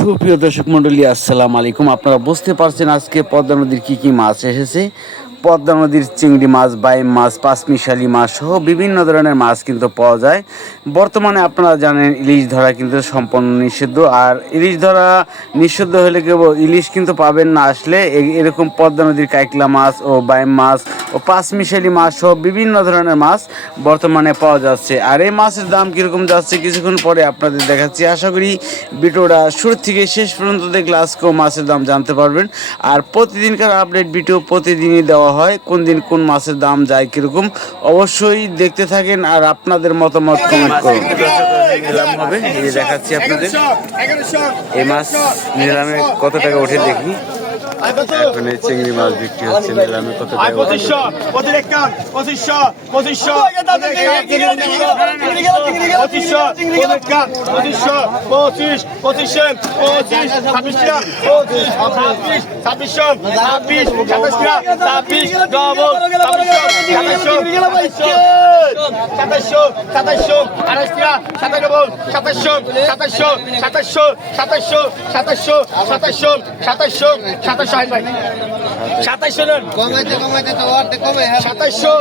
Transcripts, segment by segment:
সুপ্রিয় দর্শক মন্ডলী, আসসালামু আলাইকুম। আপনারা বুঝতে পারছেন আজকে পদ্মা নদীর কী মাছ এসেছে। পদ্মা নদীর চিংড়ি মাছ, বাইম মাছ, পাঁচমিশালি মাছ সহ বিভিন্ন ধরনের মাছ কিন্তু পাওয়া যায়। বর্তমানে আপনারা জানেন ইলিশ ধরা কিন্তু সম্পূর্ণ নিষিদ্ধ। আর ইলিশ ধরা নিষিদ্ধ হলে কেবল ইলিশ কিন্তু পাবেন না, আসলে এরকম পদ্মা নদীর কাইকলা মাছ ও বাইম মাছ ও পাঁচমিশালি মাছ সহ বিভিন্ন ধরনের মাছ বর্তমানে পাওয়া যাচ্ছে। আর এই মাছের দাম কীরকম যাচ্ছে কিছুক্ষণ পরে আপনাদের দেখাচ্ছি। আশা করি ভিডিওটা শুরু থেকে শেষ পর্যন্ত দেখলে আজকেও মাছের দাম জানতে পারবেন। আর প্রতিদিনকার আপডেট ভিডিও প্রতিদিনই দেওয়া হয়, কোন দিন কোন মাছের দাম যায় কীরকম অবশ্যই দেখতে থাকেন আর আপনাদের মতামত কমেন্ট করুন। নিলাম হবে, এই যে দেখাচ্ছি আপনাদের এই মাছ নিলামে কত টাকা ওঠে দেখি। এখন এই চিংড়ি মাছ বিক্রি হচ্ছে নিলামে কত টাকা ওঠে। সাতাইশো কমাইতে তো অর্ধেক কমে 2700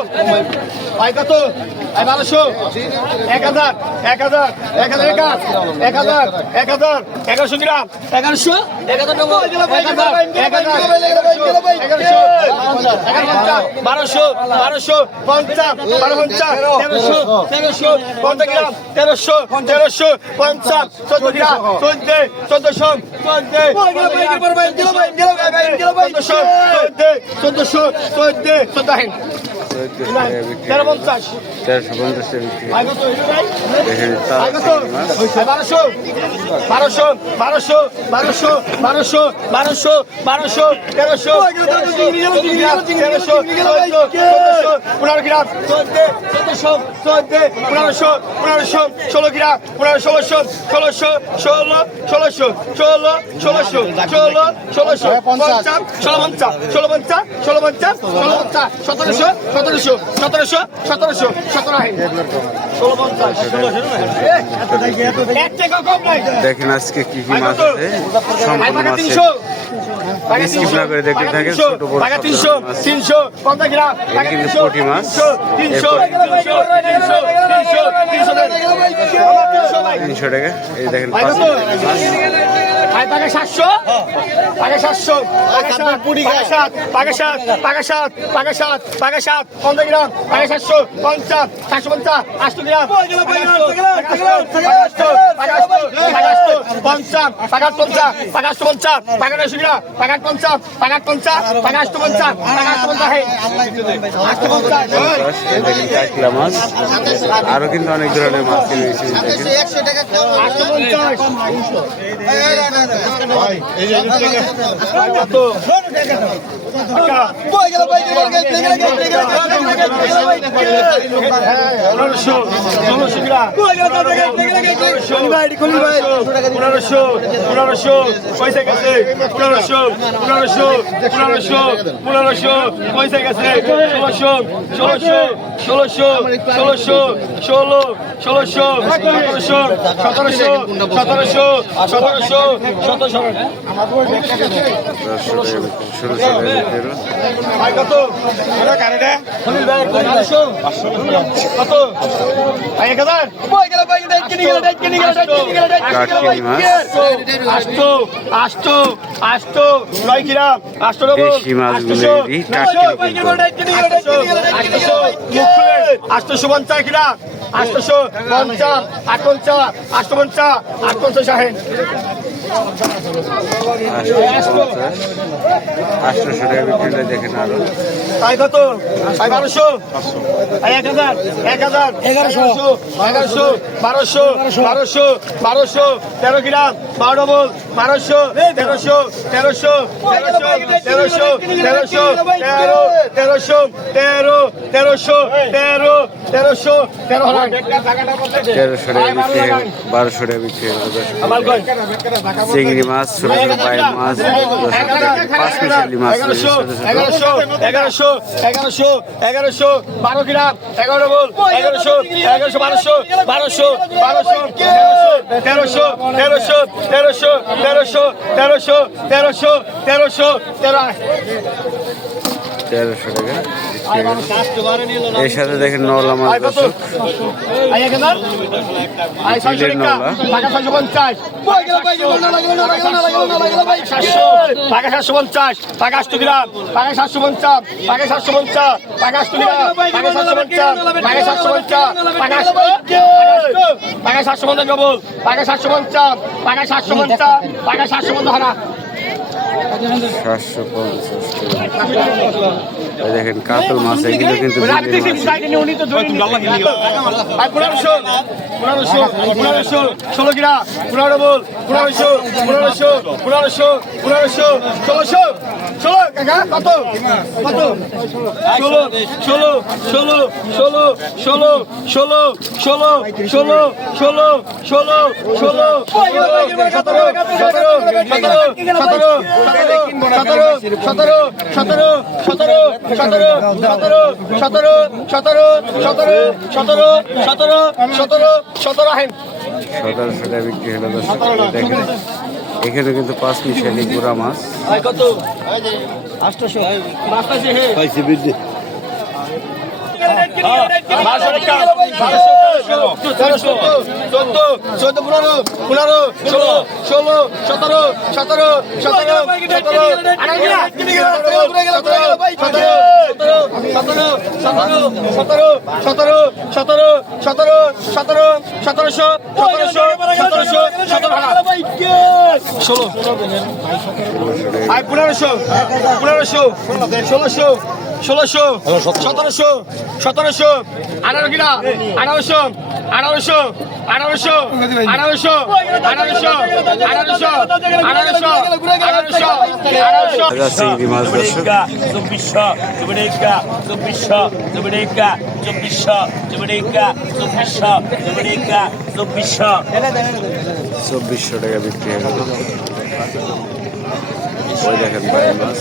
ভাই কত 1200 1000 1000 1000 1100 গ্রাম 1100 দেখেন আজকে কি মাছ আছে, সম্পূর্ণ মাছ স্কিপ না করে দেখতে থাকেন। ছোট বড় 300 গ্রাম কিন্তু পুঁটি মাছ 300 টাকা। এই দেখেন পাকে 700 পাকে 50 গ্রাম পাকে 700 50 750 800 গ্রাম 50 মাছ। আরো কিন্তু অনেক ধরনের মাছ রয়েছে। দেখেন আরো তাই কত 1200 1000 1100 1200 13 গ্রাম 12 বল 1200 1300 1300 1300 13 হাজার 1300 টাকা বিক্রি হয়ে গেল, 1200 টাকা বিক্রি হয়ে গেল দর্শক। আমার কই চিংড়ি মাছ, ছোট ছোট বাইম মাছ দর্শক, পাঁচমিশালি মাছ রয়েছে ছোট ছোট। 1100 12 গ্রাম 11 বল 1100 1200 1300 1300 টাকা বিক্রি হয়ে গেল। এর সাথে দেখেন নওলা মাছ দর্শক, বিলের নওলা। টাকা 750 টাকা 750 টাকা 8 গ্রাম টাকা 750 টাকা 750 টাকা 8 গ্রাম টাকা 750 টাকা 750 টাকা 750 ডবল টাকা 750 টাকা 750 টাকা 750 হারা 750 টাকা। এই দেখেন কাতল মাছ, এগুলো কিন্তু বিলের মাছ। 16 গ্রাম 15 বল 1500 কাকা কত কত 1700 টাকা বিক্রি হলো দর্শক। দেখেন এখানে কিন্তু পাঁচমিশালি গুড়া মাছ। কত 800 মাছটাছে হে পাইছে বৃদ্ধি 1700 18 কিনা 1800 চিংড়ি মাছ দর্শক, 2400 টাকা বিক্রি হয়ে গেল। ওই দেখেন বাইম মাছ,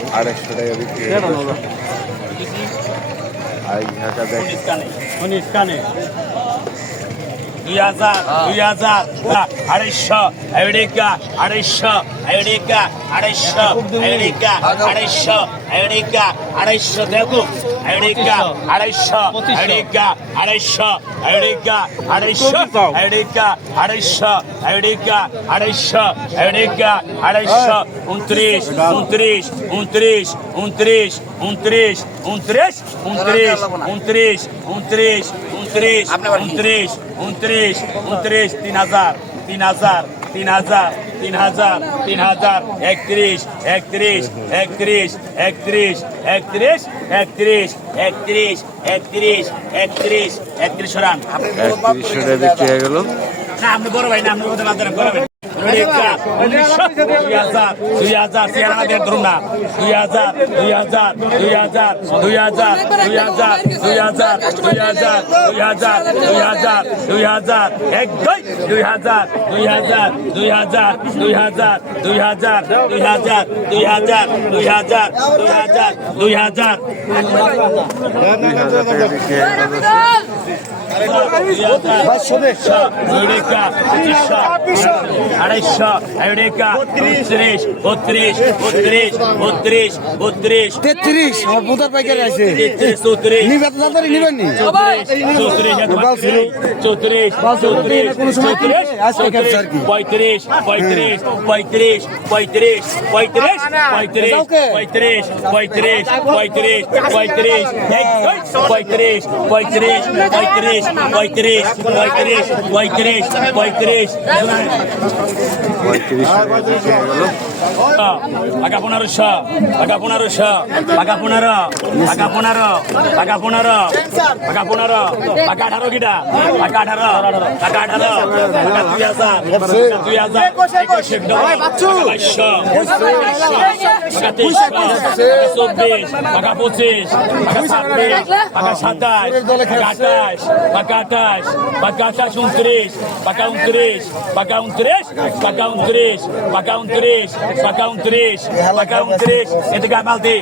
1700 টাকা বিক্রি হয়ে গেল। আই ঢাকা দেখেন 2000 2,500 আমেরিকা 250 আমেরিকা 250 আমেরিকা 250 আমেরিকা 250 দেখো America 250 America 250 America 250 America 250 America 250 America 250 29 29 29 29 29 29 29 29 29 29 29 29 29 3000 3000 3000 3000 3000 31 31 31 31 31 31 31 31 31 31 সরান 3100 টাকা বিক্রি হয়ে গেল। না আপনি বড় ভাই না আপনি বড় ভাই রেখা 1900 2000 সিয়ারাদের ধরুন না 2000 এক দুই 2000 আড়াইশো আড়াইকা 32 তেত্রিশ আমার বোধার পাইকারি আছে 34 নিবে এত তাড়াতাড়ি নিবেন নি পাকা 1500 পাকা 1500 পাকা 15 পাকা 15 পাকা 15 পাকা 15 পাকা 18 কিটা পাকা 18 পাকা 18 পাকা 2000 পাকা 25 পাকা 27 পাকা 28 পাকা 29 পাকা 29 পাকা 29 পাকা 29 পাকা 29 পাকা 29 পাকা 29 এদিকে বালতি